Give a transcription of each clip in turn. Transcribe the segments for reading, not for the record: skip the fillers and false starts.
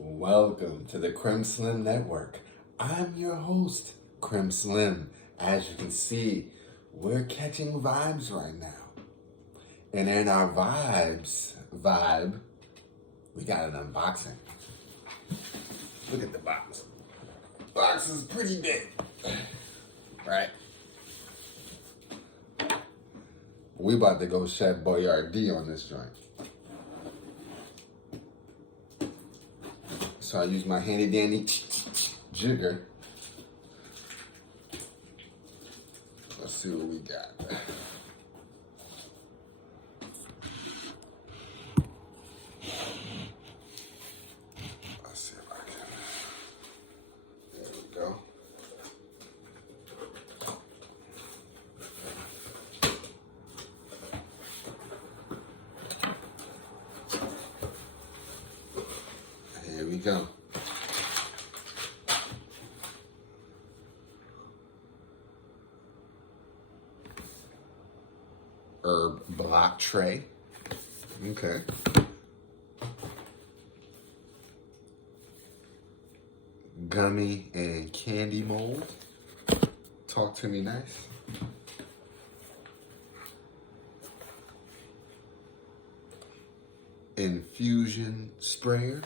Welcome to the Crim Slim Network. I'm your host, Crim Slim. As you can see, we're catching vibes right now. And in our vibe, we got an unboxing. Look at the box. The box is pretty big, right? We about to go Chef Boyardee on this joint. So I use my handy dandy jigger. Let's see what we got. Let's see if I can. There we go. Here we go. Herb block tray. Okay. Gummy and candy mold. Talk to me nice. Infusion sprayer.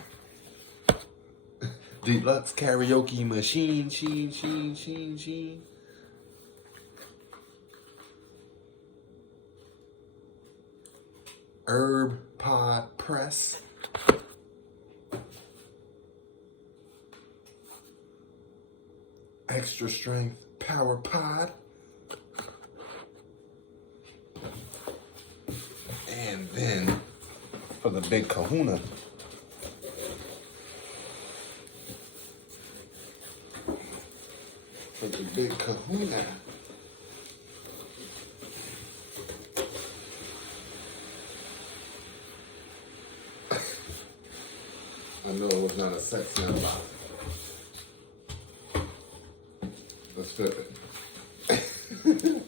Deluxe karaoke machine. Sheen. Herb pod press. Extra strength power pod. And then for the big kahuna, I know it was not a sexy unboxing. Let's flip it.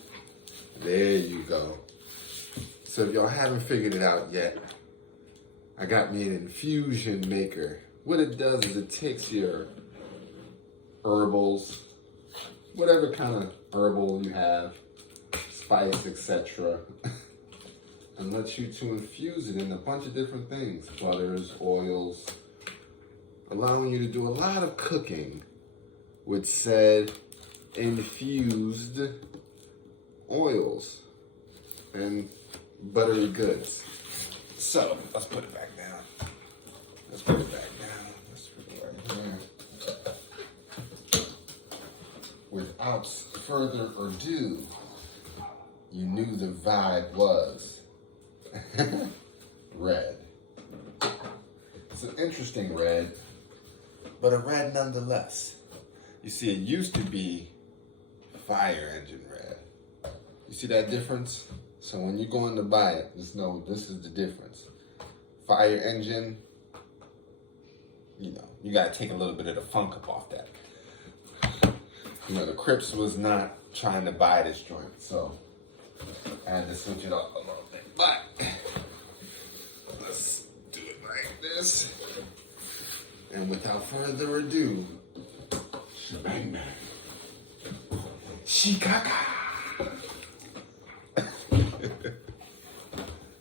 There you go. So if y'all haven't figured it out yet, I got me an infusion maker. What it does is it takes your herbals, whatever kind of herbal you have, spice, etc., and lets you to infuse it in a bunch of different things, butters, oils, allowing you to do a lot of cooking with said infused oils and buttery goods. So let's put it back down. Let's put it right here. Without further ado, you knew the vibe was red. It's an interesting red, but a red nonetheless. You see, it used to be fire engine red. You see that difference? So when you're going to buy it, just know this is the difference. Fire engine, you gotta take a little bit of the funk up off that. The Crips was not trying to buy this joint, so I had to switch it up a little bit. But let's do it like this. And without further ado, shebang bang. Shikaka.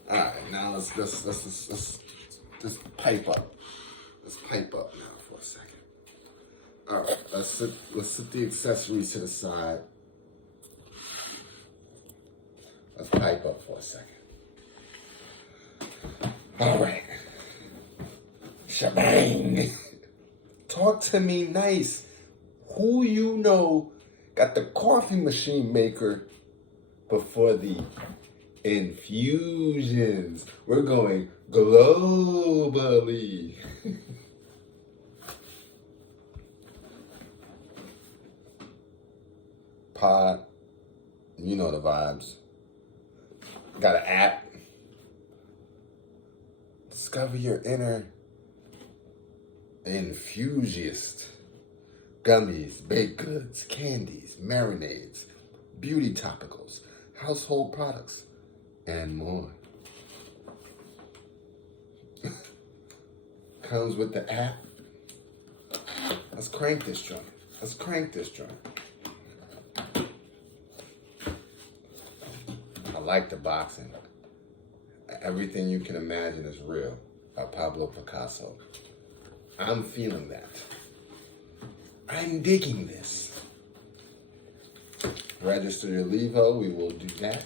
All right, now let's pipe up. Let's pipe up now for a second. All right, let's set the accessories to the side. Let's pipe up for a second. All right. Shebang. Talk to me nice. Who you know got the coffee machine maker before the infusions? We're going globally. Pod, you know the vibes. Got an app. Discover your inner infusist. Gummies, baked goods, candies, marinades, beauty topicals, household products, and more. Comes with the app Let's crank this joint. Let's crank this joint. I like the boxing. Everything you can imagine is real by Pablo Picasso. I'm feeling that. I'm digging this. Register your Levo. We will do that.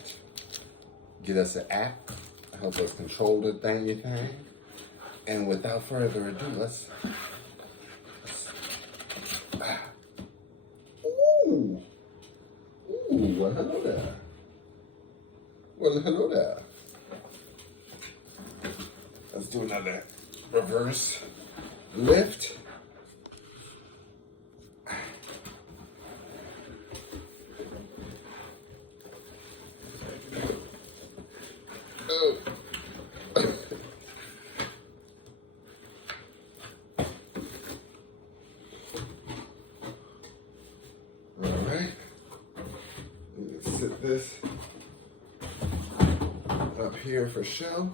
Get us an app. Help us control the thing. And without further ado, let's ooh, well, hello there. Well, hello there. Let's do another reverse lift. Oh. All right. Sit this up here for show.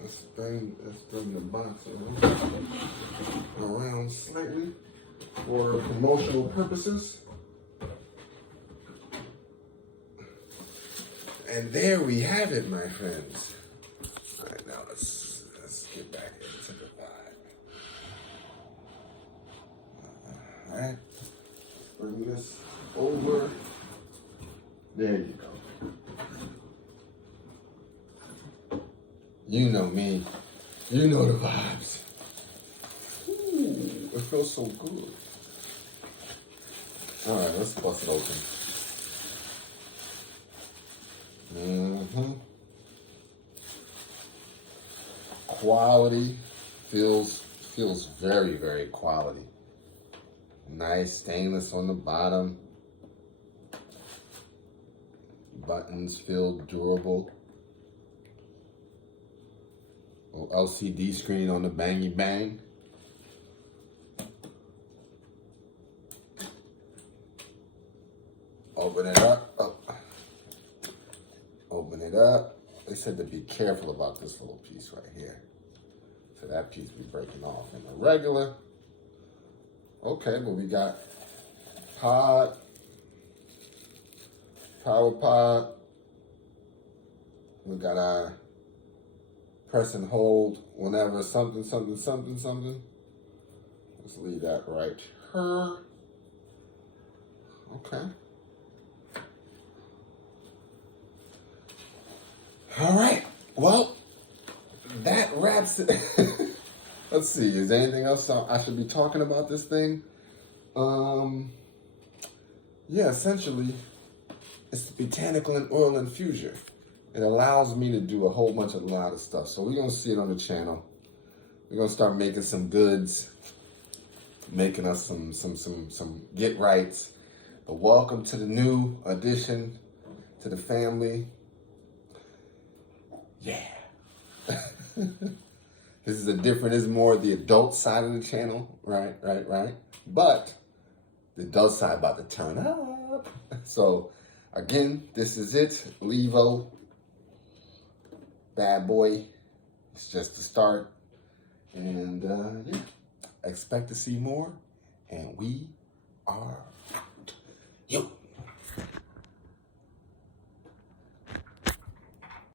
Let's bring the box around slightly for promotional purposes. And there we have it, my friends. All right, now let's get back into the vibe. All right, bring this over. There you go. You know me. You know the vibes. Ooh, it feels so good. All right, let's bust it open. Quality feels very, very quality. Nice stainless on the bottom. Buttons feel durable. LCD screen on the bangy bang. Open it up. Oh. Open it up. They said to be careful about this little piece right here. So that piece be breaking off in the regular. Okay, but we got pod, power pod. We got our press and hold whenever something. Let's leave that right here. Okay. All right. Well, that wraps it. Let's see. Is there anything else I should be talking about this thing? Yeah, essentially, it's the botanical and oil infuser. It allows me to do a whole bunch of a lot of stuff. So we're gonna see it on the channel. We're gonna start making some goods, making us some get rights. But welcome to the new addition to the family. Yeah. This is more the adult side of the channel, right? But the adult side about to turn up. So again, this is it, Levo. Bad boy. It's just the start. And yeah, expect to see more. And we are out. Yo.